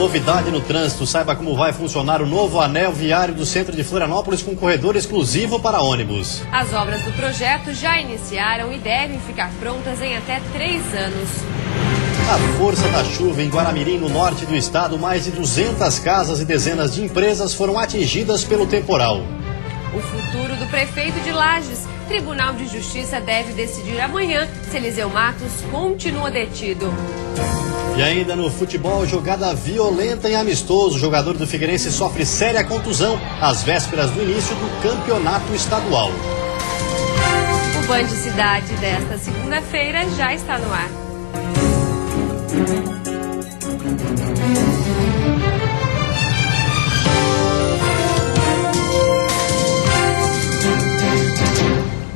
Novidade no trânsito. Saiba como vai funcionar o novo anel viário do centro de Florianópolis com corredor exclusivo para ônibus. As obras do projeto já iniciaram e devem ficar prontas em até 3 anos. A força da chuva em Guaramirim, no norte do estado, mais de 200 casas e dezenas de empresas foram atingidas pelo temporal. O futuro do prefeito de Lages. Tribunal de Justiça deve decidir amanhã se Eliseu Matos continua detido. E ainda no futebol, jogada violenta em amistoso. O jogador do Figueirense sofre séria contusão às vésperas do início do campeonato estadual. O Band Cidade desta segunda-feira já está no ar.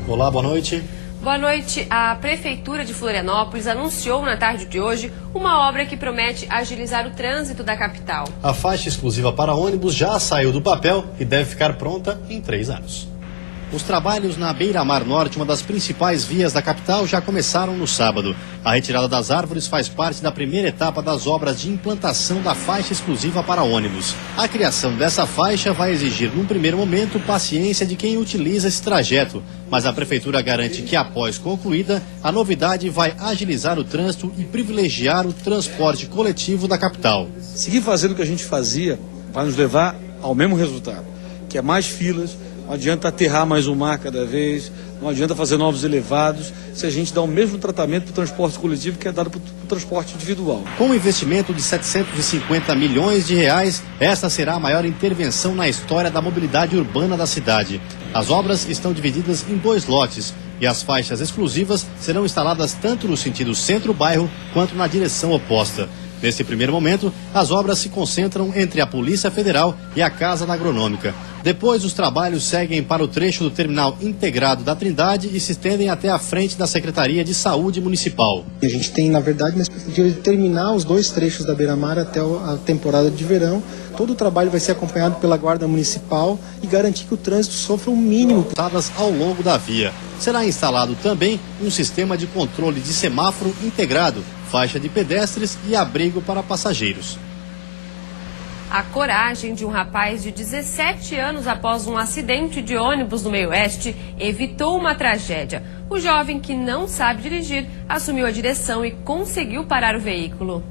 Olá, boa noite. Boa noite. A Prefeitura de Florianópolis anunciou na tarde de hoje uma obra que promete agilizar o trânsito da capital. A faixa exclusiva para ônibus já saiu do papel e deve ficar pronta em 3 anos. Os trabalhos na Beira-Mar Norte, uma das principais vias da capital, já começaram no sábado. A retirada das árvores faz parte da primeira etapa das obras de implantação da faixa exclusiva para ônibus. A criação dessa faixa vai exigir, num primeiro momento, paciência de quem utiliza esse trajeto. Mas a Prefeitura garante que, após concluída, a novidade vai agilizar o trânsito e privilegiar o transporte coletivo da capital. Seguir fazendo o que a gente fazia vai nos levar ao mesmo resultado, que é mais filas. Não adianta aterrar mais um mar cada vez, não adianta fazer novos elevados, se a gente dá o mesmo tratamento para o transporte coletivo que é dado para o transporte individual. Com um investimento de 750 milhões de reais, esta será a maior intervenção na história da mobilidade urbana da cidade. As obras estão divididas em 2 lotes e as faixas exclusivas serão instaladas tanto no sentido centro-bairro quanto na direção oposta. Nesse primeiro momento, as obras se concentram entre a Polícia Federal e a Casa da Agronômica. Depois, os trabalhos seguem para o trecho do terminal integrado da Trindade e se estendem até a frente da Secretaria de Saúde Municipal. A gente tem, na verdade, uma expectativa de terminar os 2 trechos da Beira-Mar até a temporada de verão. Todo o trabalho vai ser acompanhado pela Guarda Municipal e garantir que o trânsito sofra um mínimo. Ao longo da via. Será instalado também um sistema de controle de semáforo integrado, faixa de pedestres e abrigo para passageiros. A coragem de um rapaz de 17 anos após um acidente de ônibus no meio-oeste evitou uma tragédia. O jovem, que não sabe dirigir, assumiu a direção e conseguiu parar o veículo.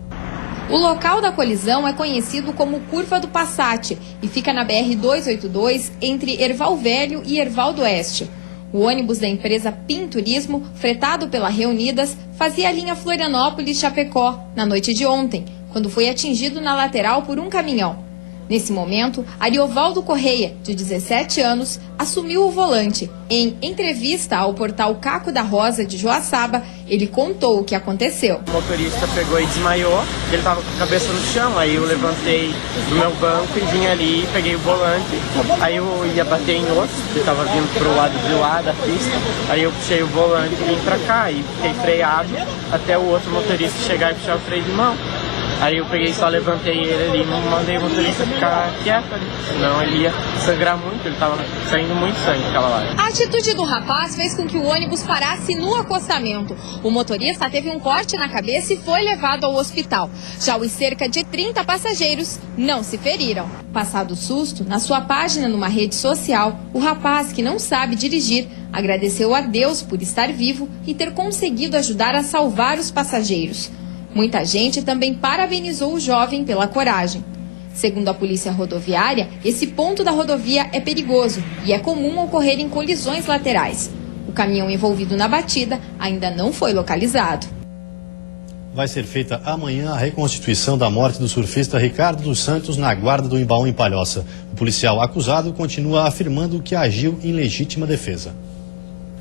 O local da colisão é conhecido como Curva do Passat e fica na BR-282 entre Erval Velho e Erval do Oeste. O ônibus da empresa PIN Turismo, fretado pela Reunidas, fazia a linha Florianópolis-Chapecó na noite de ontem, quando foi atingido na lateral por um caminhão. Nesse momento, Ariovaldo Correia, de 17 anos, assumiu o volante. Em entrevista ao portal Caco da Rosa de Joaçaba, ele contou o que aconteceu. O motorista pegou e desmaiou, ele estava com a cabeça no chão, aí eu levantei do meu banco e vim ali, peguei o volante, aí eu ia bater em outro, que estava vindo pro lado de lá da pista, aí eu puxei o volante e vim pra cá, e fiquei freado até o outro motorista chegar e puxar o freio de mão. Aí eu peguei, só levantei ele ali, não mandei o motorista ficar quieto ali, senão ele ia sangrar muito, ele estava saindo muito sangue naquela hora. A atitude do rapaz fez com que o ônibus parasse no acostamento. O motorista teve um corte na cabeça e foi levado ao hospital. Já os cerca de 30 passageiros não se feriram. Passado o susto, na sua página numa rede social, o rapaz, que não sabe dirigir, agradeceu a Deus por estar vivo e ter conseguido ajudar a salvar os passageiros. Muita gente também parabenizou o jovem pela coragem. Segundo a Polícia Rodoviária, esse ponto da rodovia é perigoso e é comum ocorrerem colisões laterais. O caminhão envolvido na batida ainda não foi localizado. Vai ser feita amanhã a reconstituição da morte do surfista Ricardo dos Santos na guarda do Imbaú, em Palhoça. O policial acusado continua afirmando que agiu em legítima defesa.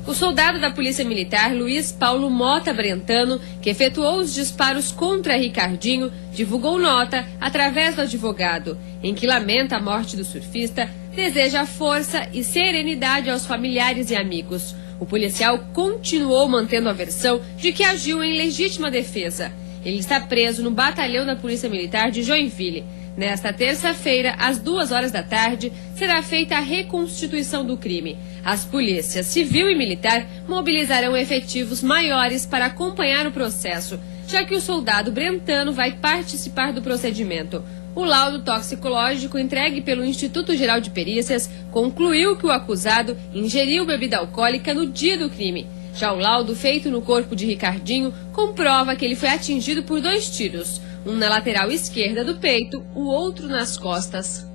O soldado da Polícia Militar, Luiz Paulo Mota Brentano, que efetuou os disparos contra Ricardinho, divulgou nota através do advogado, em que lamenta a morte do surfista, deseja força e serenidade aos familiares e amigos. O policial continuou mantendo a versão de que agiu em legítima defesa. Ele está preso no batalhão da Polícia Militar de Joinville. Nesta terça-feira, às 14h, será feita a reconstituição do crime. As polícias civil e militar mobilizarão efetivos maiores para acompanhar o processo. já que o soldado Brentano vai participar do procedimento. O laudo toxicológico entregue pelo Instituto Geral de Perícias concluiu que o acusado ingeriu bebida alcoólica no dia do crime. Já o laudo feito no corpo de Ricardinho comprova que ele foi atingido por 2 tiros, um na lateral esquerda do peito, o outro nas costas.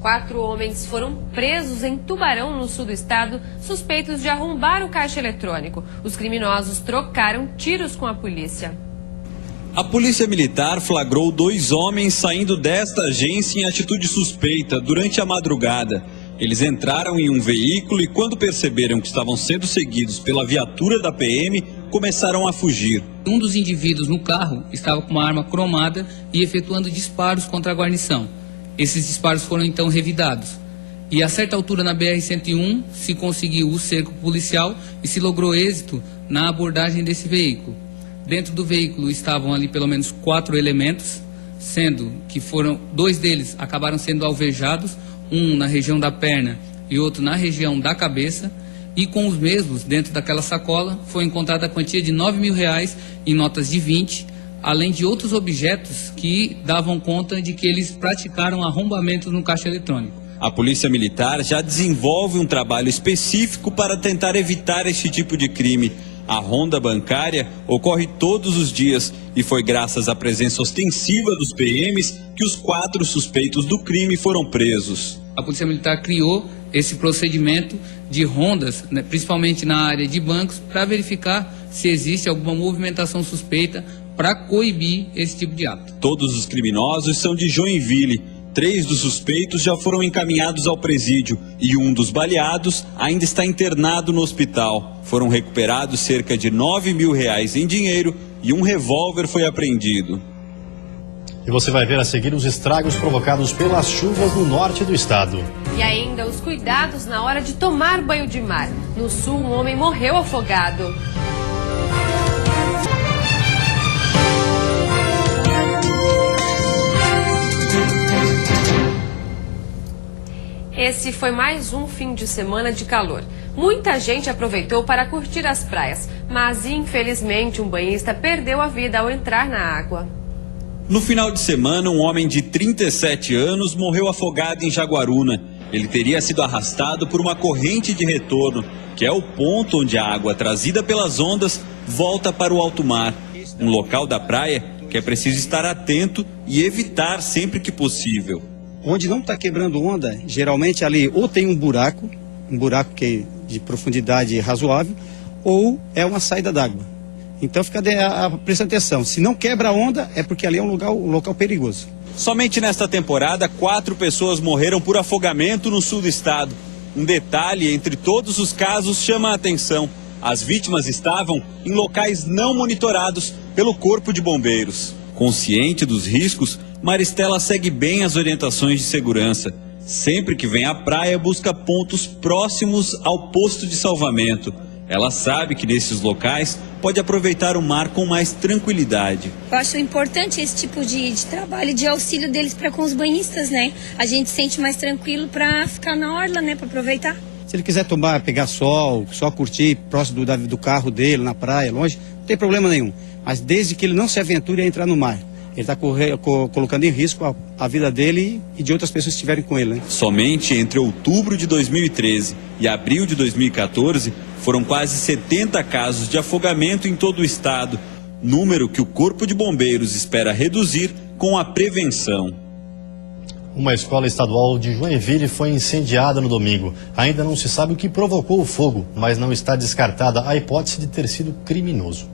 4 homens foram presos em Tubarão, no sul do estado, suspeitos de arrombar o caixa eletrônico. Os criminosos trocaram tiros com a polícia. A Polícia Militar flagrou 2 homens saindo desta agência em atitude suspeita durante a madrugada. Eles entraram em um veículo e, quando perceberam que estavam sendo seguidos pela viatura da PM, começaram a fugir. Um dos indivíduos no carro estava com uma arma cromada e efetuando disparos contra a guarnição. Esses disparos foram então revidados. E a certa altura na BR-101 se conseguiu o cerco policial e se logrou êxito na abordagem desse veículo. Dentro do veículo estavam ali pelo menos 4 elementos, sendo que 2 deles acabaram sendo alvejados, um na região da perna e outro na região da cabeça, e com os mesmos, dentro daquela sacola, foi encontrada a quantia de R$ 9.000 em notas de 20, além de outros objetos que davam conta de que eles praticaram arrombamentos no caixa eletrônico. A Polícia Militar já desenvolve um trabalho específico para tentar evitar este tipo de crime. A ronda bancária ocorre todos os dias e foi graças à presença ostensiva dos PMs que os 4 suspeitos do crime foram presos. A Polícia Militar criou esse procedimento de rondas, né, principalmente na área de bancos, para verificar se existe alguma movimentação suspeita para coibir esse tipo de ato. Todos os criminosos são de Joinville. 3 dos suspeitos já foram encaminhados ao presídio e um dos baleados ainda está internado no hospital. Foram recuperados cerca de R$ 9.000 em dinheiro e um revólver foi apreendido. E você vai ver a seguir os estragos provocados pelas chuvas no norte do estado. E ainda os cuidados na hora de tomar banho de mar. No sul, um homem morreu afogado. Esse foi mais um fim de semana de calor. Muita gente aproveitou para curtir as praias, mas infelizmente um banhista perdeu a vida ao entrar na água. No final de semana, um homem de 37 anos morreu afogado em Jaguaruna. Ele teria sido arrastado por uma corrente de retorno, que é o ponto onde a água trazida pelas ondas volta para o alto mar. Um local da praia que é preciso estar atento e evitar sempre que possível. Onde não está quebrando onda, geralmente ali ou tem um buraco que é de profundidade razoável, ou é uma saída d'água. Então presta atenção, se não quebra a onda é porque ali é um local perigoso. Somente nesta temporada, 4 pessoas morreram por afogamento no sul do estado. Um detalhe entre todos os casos chama a atenção. As vítimas estavam em locais não monitorados pelo Corpo de Bombeiros. Consciente dos riscos, Maristela segue bem as orientações de segurança. Sempre que vem à praia, busca pontos próximos ao posto de salvamento. Ela sabe que nesses locais pode aproveitar o mar com mais tranquilidade. Eu acho importante esse tipo de trabalho, de auxílio deles para com os banhistas, né? A gente se sente mais tranquilo para ficar na orla, né? Para aproveitar. Se ele quiser pegar sol, só curtir próximo do carro dele, na praia, longe, não tem problema nenhum. Mas desde que ele não se aventure a entrar no mar. Ele está colocando em risco a vida dele e de outras pessoas que estiverem com ele, né? Somente entre outubro de 2013 e abril de 2014, foram quase 70 casos de afogamento em todo o estado, número que o Corpo de Bombeiros espera reduzir com a prevenção. Uma escola estadual de Joinville foi incendiada no domingo. Ainda não se sabe o que provocou o fogo, mas não está descartada a hipótese de ter sido criminoso.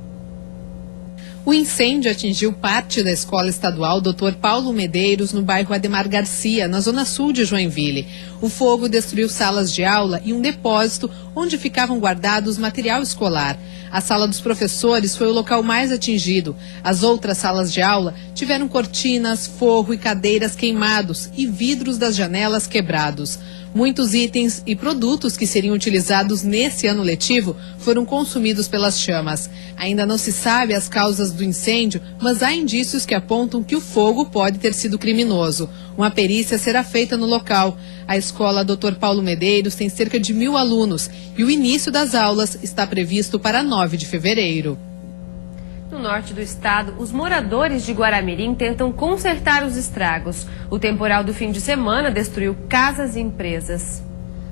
O incêndio atingiu parte da escola estadual Dr. Paulo Medeiros, no bairro Ademar Garcia, na zona sul de Joinville. O fogo destruiu salas de aula e um depósito onde ficavam guardados material escolar. A sala dos professores foi o local mais atingido. As outras salas de aula tiveram cortinas, forro e cadeiras queimados e vidros das janelas quebrados. Muitos itens e produtos que seriam utilizados nesse ano letivo foram consumidos pelas chamas. Ainda não se sabe as causas do incêndio, mas há indícios que apontam que o fogo pode ter sido criminoso. Uma perícia será feita no local. A escola Dr. Paulo Medeiros tem cerca de 1.000 alunos e o início das aulas está previsto para 9 de fevereiro. No norte do estado, os moradores de Guaramirim tentam consertar os estragos. O temporal do fim de semana destruiu casas e empresas.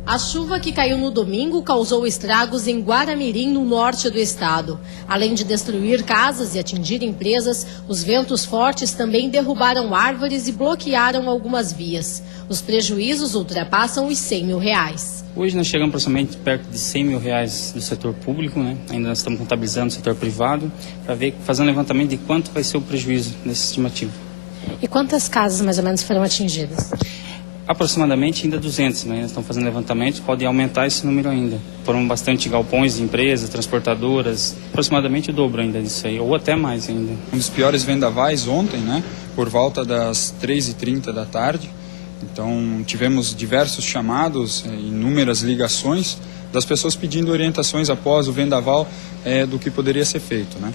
A chuva que caiu no domingo causou estragos em Guaramirim, no norte do estado. Além de destruir casas e atingir empresas, os ventos fortes também derrubaram árvores e bloquearam algumas vias. Os prejuízos ultrapassam os R$100 mil. Hoje nós chegamos aproximadamente perto de R$100 mil do setor público, né? Ainda nós estamos contabilizando o setor privado para ver, fazer um levantamento de quanto vai ser o prejuízo nesse estimativo. E quantas casas mais ou menos foram atingidas? Aproximadamente ainda 200, né? Nós estamos fazendo levantamento, pode aumentar esse número ainda. Foram bastante galpões de empresas, transportadoras, aproximadamente o dobro ainda disso aí, ou até mais ainda. Um dos piores vendavais ontem, né? Por volta das 3h30 da tarde. Então tivemos diversos chamados, inúmeras ligações das pessoas pedindo orientações após o vendaval do que poderia ser feito, né?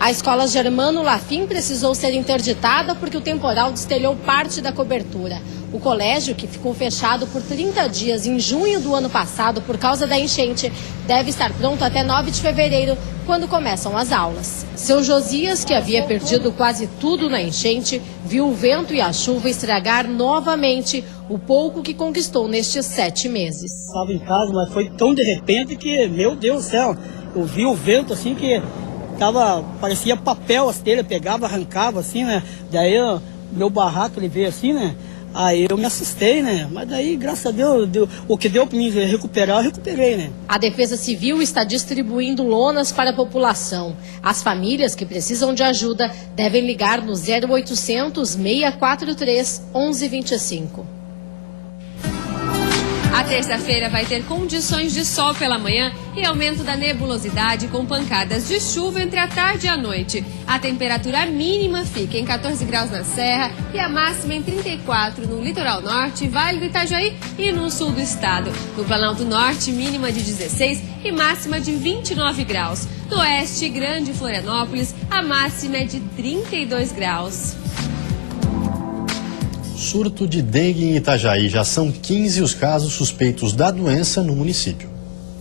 A escola Germano Lafim precisou ser interditada porque o temporal destelhou parte da cobertura. O colégio, que ficou fechado por 30 dias em junho do ano passado por causa da enchente, deve estar pronto até 9 de fevereiro, quando começam as aulas. Seu Josias, que havia perdido quase tudo na enchente, viu o vento e a chuva estragar novamente o pouco que conquistou nestes 7 meses. Estava em casa, mas foi tão de repente que, meu Deus do céu, eu vi o vento assim que parecia papel as telhas, pegava, arrancava assim, né? Daí meu barraco ele veio assim, né? Aí eu me assustei, né? Mas daí, graças a Deus, o que deu para mim recuperar, eu recuperei, né? A Defesa Civil está distribuindo lonas para a população. As famílias que precisam de ajuda devem ligar no 0800 643 1125. A terça-feira vai ter condições de sol pela manhã e aumento da nebulosidade com pancadas de chuva entre a tarde e a noite. A temperatura mínima fica em 14 graus na Serra e a máxima em 34 no litoral norte, Vale do Itajaí e no sul do estado. No Planalto Norte, mínima de 16 e máxima de 29 graus. No oeste, Grande Florianópolis, a máxima é de 32 graus. Surto de dengue em Itajaí. Já são 15 os casos suspeitos da doença no município.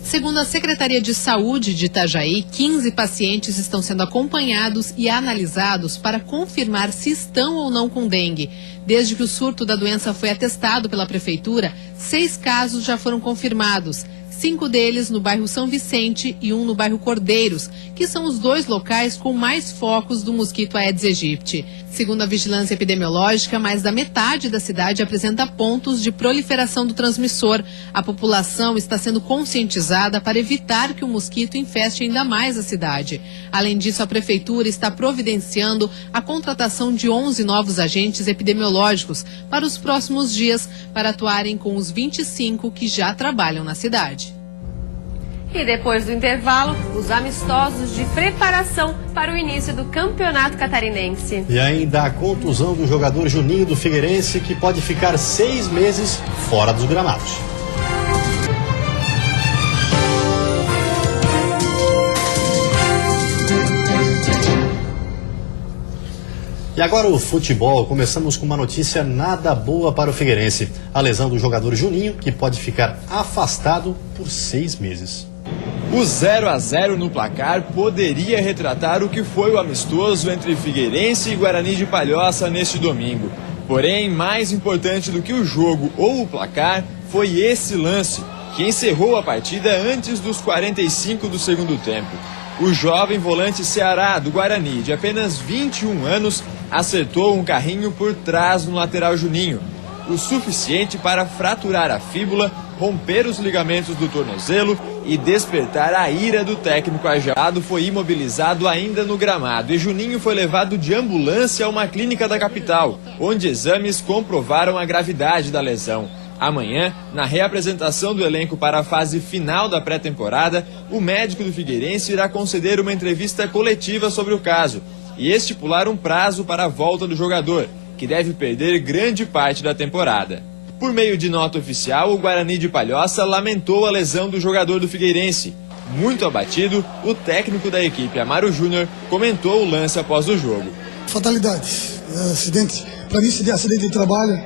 Segundo a Secretaria de Saúde de Itajaí, 15 pacientes estão sendo acompanhados e analisados para confirmar se estão ou não com dengue. Desde que o surto da doença foi atestado pela Prefeitura, 6 casos já foram confirmados. 5 deles no bairro São Vicente e 1 no bairro Cordeiros, que são os 2 locais com mais focos do mosquito Aedes aegypti. Segundo a vigilância epidemiológica, mais da metade da cidade apresenta pontos de proliferação do transmissor. A população está sendo conscientizada para evitar que o mosquito infeste ainda mais a cidade. Além disso, a Prefeitura está providenciando a contratação de 11 novos agentes epidemiológicos para os próximos dias, para atuarem com os 25 que já trabalham na cidade. E depois do intervalo, os amistosos de preparação para o início do Campeonato Catarinense. E ainda a contusão do jogador Juninho do Figueirense, que pode ficar 6 meses fora dos gramados. E agora o futebol. Começamos com uma notícia nada boa para o Figueirense. A lesão do jogador Juninho, que pode ficar afastado por 6 meses. O 0-0 no placar poderia retratar o que foi o amistoso entre Figueirense e Guarani de Palhoça neste domingo. Porém, mais importante do que o jogo ou o placar foi esse lance, que encerrou a partida antes dos 45 do segundo tempo. O jovem volante Ceará do Guarani, de apenas 21 anos, acertou um carrinho por trás no lateral Juninho, o suficiente para fraturar a fíbula, romper os ligamentos do tornozelo e despertar a ira do técnico. Ajado foi imobilizado ainda no gramado e Juninho foi levado de ambulância a uma clínica da capital, onde exames comprovaram a gravidade da lesão. Amanhã, na reapresentação do elenco para a fase final da pré-temporada, o médico do Figueirense irá conceder uma entrevista coletiva sobre o caso e estipular um prazo para a volta do jogador, que deve perder grande parte da temporada. Por meio de nota oficial, o Guarani de Palhoça lamentou a lesão do jogador do Figueirense. Muito abatido, o técnico da equipe, Amaro Júnior, comentou o lance após o jogo. Fatalidade, acidente. Para mim, se der acidente de trabalho,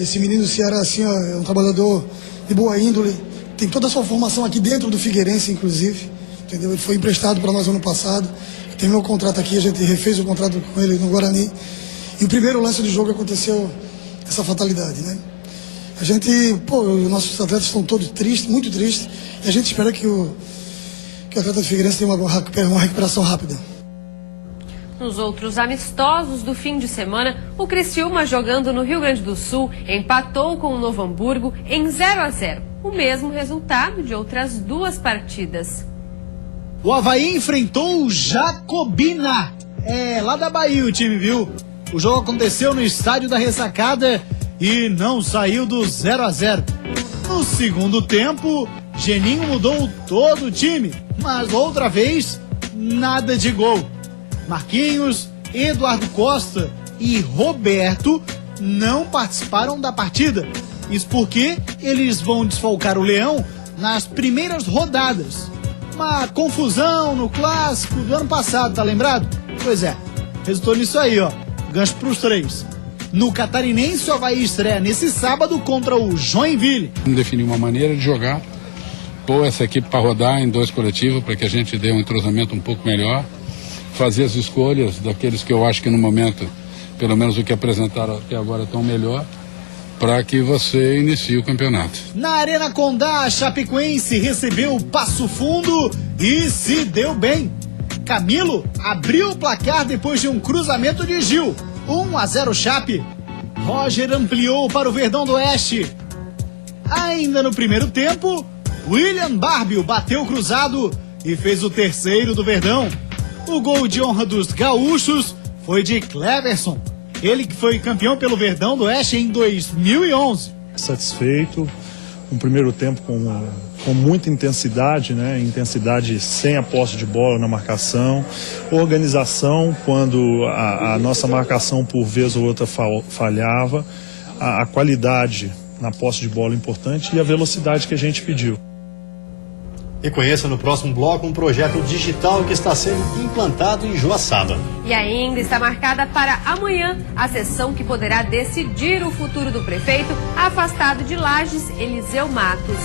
esse menino do Ceará assim, ó, é um trabalhador de boa índole, tem toda a sua formação aqui dentro do Figueirense, inclusive, entendeu? Ele foi emprestado para nós ano passado, terminou o contrato aqui, a gente refez o contrato com ele no Guarani. E o primeiro lance do jogo aconteceu essa fatalidade, né? A gente, os nossos atletas estão todos tristes, muito tristes, e a gente espera que o atleta do Figueirense tenha uma recuperação rápida. Nos outros amistosos do fim de semana, o Criciúma, jogando no Rio Grande do Sul, empatou com o Novo Hamburgo em 0-0. O mesmo resultado de outras 2 partidas. O Avaí enfrentou o Jacobina. É lá da Bahia o time, viu? O jogo aconteceu no estádio da Ressacada e não saiu do 0-0. No segundo tempo, Geninho mudou todo o time, mas outra vez, nada de gol. Marquinhos, Eduardo Costa e Roberto não participaram da partida. Isso porque eles vão desfalcar o Leão nas primeiras rodadas. Uma confusão no clássico do ano passado, tá lembrado? Pois é, resultou nisso aí, ó. Gancho pros 3. No Catarinense, o Avaí estreia nesse sábado contra o Joinville. Vamos definir uma maneira de jogar, pôr essa equipe para rodar em 2 coletivos, para que a gente dê um entrosamento um pouco melhor, fazer as escolhas daqueles que eu acho que no momento, pelo menos o que apresentaram até agora, estão melhor, para que você inicie o campeonato. Na Arena Condá, a Chapecoense recebeu o Passo Fundo e se deu bem. Camilo abriu o placar depois de um cruzamento de Gil. 1-0 Chape. Roger ampliou para o Verdão do Oeste. Ainda no primeiro tempo, William Barbio bateu cruzado e fez o terceiro do Verdão. O gol de honra dos gaúchos foi de Cleverson. Ele que foi campeão pelo Verdão do Oeste em 2011. Satisfeito. Um primeiro tempo com muita intensidade, né? Intensidade sem a posse de bola na marcação. Organização, quando a nossa marcação por vez ou outra falhava. A qualidade na posse de bola importante e a velocidade que a gente pediu. E conheça no próximo bloco um projeto digital que está sendo implantado em Joaçaba. E ainda está marcada para amanhã a sessão que poderá decidir o futuro do prefeito afastado de Lages, Eliseu Matos.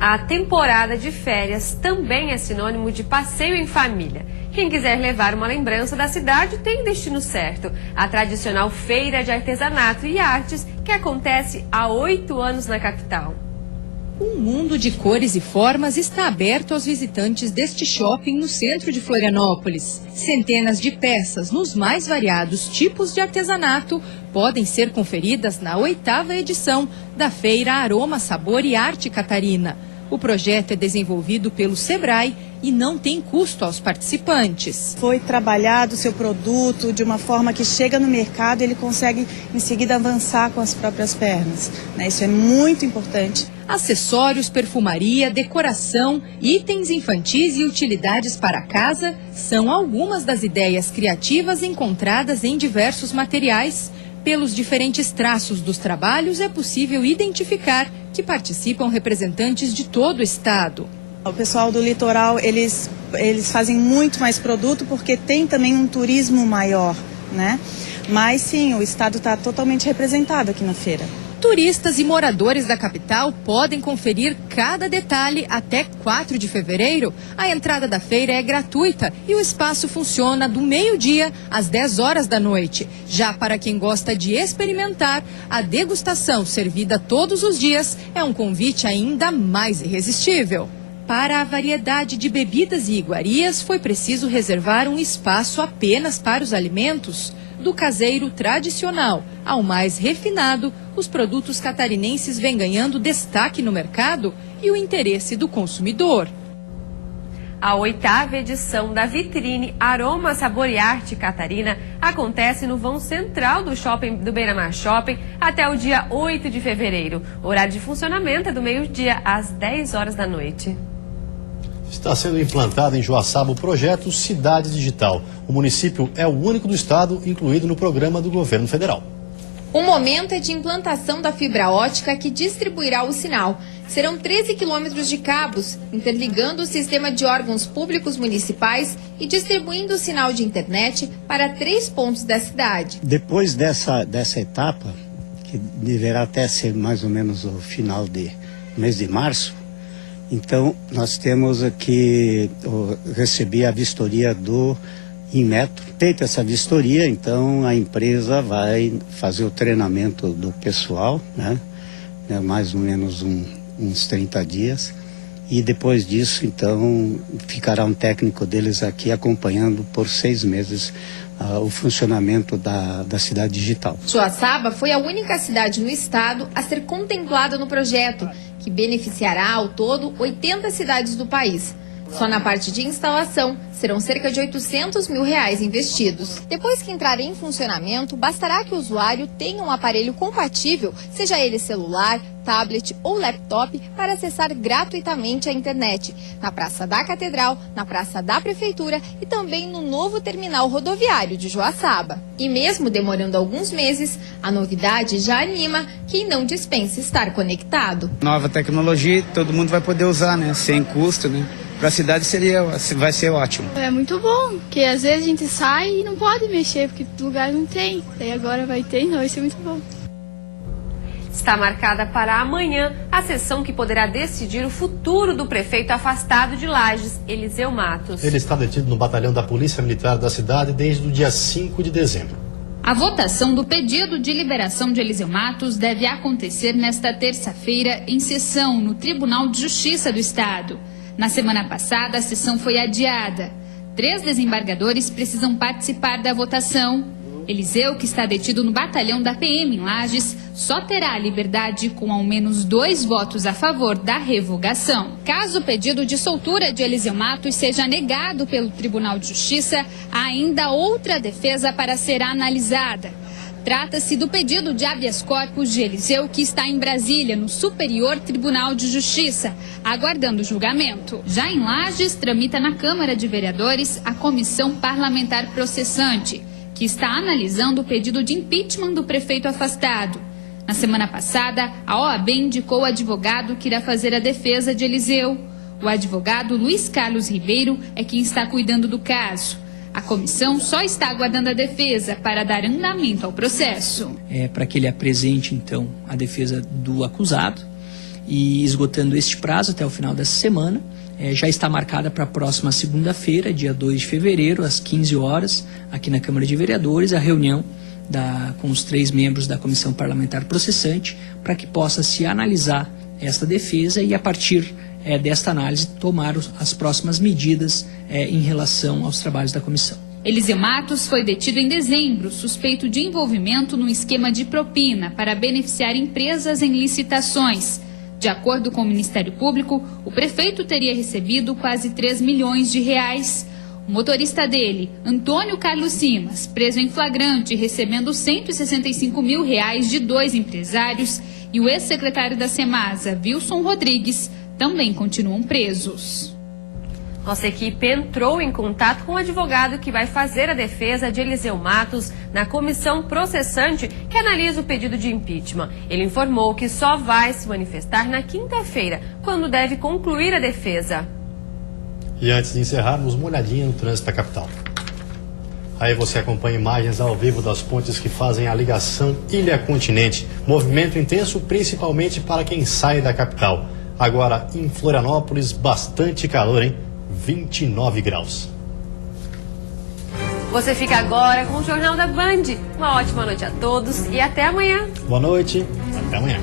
A temporada de férias também é sinônimo de passeio em família. Quem quiser levar uma lembrança da cidade tem destino certo. A tradicional Feira de Artesanato e Artes, que acontece há 8 anos na capital. Um mundo de cores e formas está aberto aos visitantes deste shopping no centro de Florianópolis. Centenas de peças nos mais variados tipos de artesanato podem ser conferidas na 8ª edição da Feira Aroma, Sabor e Arte Catarina. O projeto é desenvolvido pelo Sebrae e não tem custo aos participantes. Foi trabalhado o seu produto de uma forma que chega no mercado e ele consegue em seguida avançar com as próprias pernas, né? Isso é muito importante. Acessórios, perfumaria, decoração, itens infantis e utilidades para casa são algumas das ideias criativas encontradas em diversos materiais. Pelos diferentes traços dos trabalhos é possível identificar que participam representantes de todo o estado. O pessoal do litoral, eles fazem muito mais produto porque tem também um turismo maior, né? Mas sim, o estado está totalmente representado aqui na feira. Turistas e moradores da capital podem conferir cada detalhe até 4 de fevereiro. A entrada da feira é gratuita e o espaço funciona do meio-dia às 10 horas da noite. Já para quem gosta de experimentar, a degustação servida todos os dias é um convite ainda mais irresistível. Para a variedade de bebidas e iguarias, foi preciso reservar um espaço apenas para os alimentos. Do caseiro tradicional ao mais refinado, os produtos catarinenses vêm ganhando destaque no mercado e o interesse do consumidor. A 8ª edição da vitrine Aroma, Sabor e Arte Catarina acontece no vão central do shopping do Beira-Mar Shopping até o dia 8 de fevereiro. O horário de funcionamento é do meio-dia às 10 horas da noite. Está sendo implantado em Joaçaba o projeto Cidade Digital. O município é o único do estado incluído no programa do governo federal. O momento é de implantação da fibra ótica que distribuirá o sinal. Serão 13 quilômetros de cabos, interligando o sistema de órgãos públicos municipais e distribuindo o sinal de internet para 3 pontos da cidade. Depois dessa etapa, que deverá até ser mais ou menos o final de mês de março. Então, nós temos aqui, recebi a vistoria do Inmetro. Feita essa vistoria, então a empresa vai fazer o treinamento do pessoal, né? Mais ou menos uns 30 dias. E depois disso, então, ficará um técnico deles aqui acompanhando por 6 meses o funcionamento da cidade digital. Joaçaba foi a única cidade no estado a ser contemplada no projeto, que beneficiará ao todo 80 cidades do país. Só na parte de instalação, serão cerca de R$800 mil investidos. Depois que entrar em funcionamento, bastará que o usuário tenha um aparelho compatível, seja ele celular, tablet ou laptop, para acessar gratuitamente a internet, na Praça da Catedral, na Praça da Prefeitura e também no novo terminal rodoviário de Joaçaba. E mesmo demorando alguns meses, a novidade já anima quem não dispensa estar conectado. Nova tecnologia, todo mundo vai poder usar, né? Sem custo, né? Para a cidade vai ser ótimo. É muito bom, porque às vezes a gente sai e não pode mexer, porque lugar não tem. Daí agora vai ter, então vai ser muito bom. Está marcada para amanhã a sessão que poderá decidir o futuro do prefeito afastado de Lages, Eliseu Matos. Ele está detido no batalhão da Polícia Militar da cidade desde o dia 5 de dezembro. A votação do pedido de liberação de Eliseu Matos deve acontecer nesta terça-feira em sessão no Tribunal de Justiça do Estado. Na semana passada, a sessão foi adiada. 3 desembargadores precisam participar da votação. Eliseu, que está detido no batalhão da PM em Lages, só terá a liberdade com ao menos 2 votos a favor da revogação. Caso o pedido de soltura de Eliseu Matos seja negado pelo Tribunal de Justiça, há ainda outra defesa para ser analisada. Trata-se do pedido de habeas corpus de Eliseu, que está em Brasília, no Superior Tribunal de Justiça, aguardando julgamento. Já em Lages, tramita na Câmara de Vereadores a Comissão Parlamentar Processante, que está analisando o pedido de impeachment do prefeito afastado. Na semana passada, a OAB indicou o advogado que irá fazer a defesa de Eliseu. O advogado Luiz Carlos Ribeiro é quem está cuidando do caso. A comissão só está aguardando a defesa para dar andamento ao processo. Para que ele apresente, então, a defesa do acusado e esgotando este prazo até o final dessa semana, já está marcada para a próxima segunda-feira, dia 2 de fevereiro, às 15 horas, aqui na Câmara de Vereadores, a reunião com os 3 membros da Comissão Parlamentar Processante, para que possa se analisar esta defesa e, a partir desta análise, tomar as próximas medidas em relação aos trabalhos da comissão. Eliseu Matos foi detido em dezembro, suspeito de envolvimento no esquema de propina para beneficiar empresas em licitações. De acordo com o Ministério Público, o prefeito teria recebido quase 3 milhões de reais. O motorista dele, Antônio Carlos Simas, preso em flagrante, recebendo 165 mil reais de 2 empresários, e o ex-secretário da Semasa, Wilson Rodrigues, também continuam presos. Nossa equipe entrou em contato com o advogado que vai fazer a defesa de Eliseu Matos na comissão processante que analisa o pedido de impeachment. Ele informou que só vai se manifestar na quinta-feira, quando deve concluir a defesa. E antes de encerrarmos, uma olhadinha no trânsito da capital. Aí você acompanha imagens ao vivo das pontes que fazem a ligação ilha-continente. Movimento intenso, principalmente para quem sai da capital. Agora, em Florianópolis, bastante calor, hein? 29 graus. Você fica agora com o Jornal da Band. Uma ótima noite a todos e até amanhã. Boa noite, até amanhã.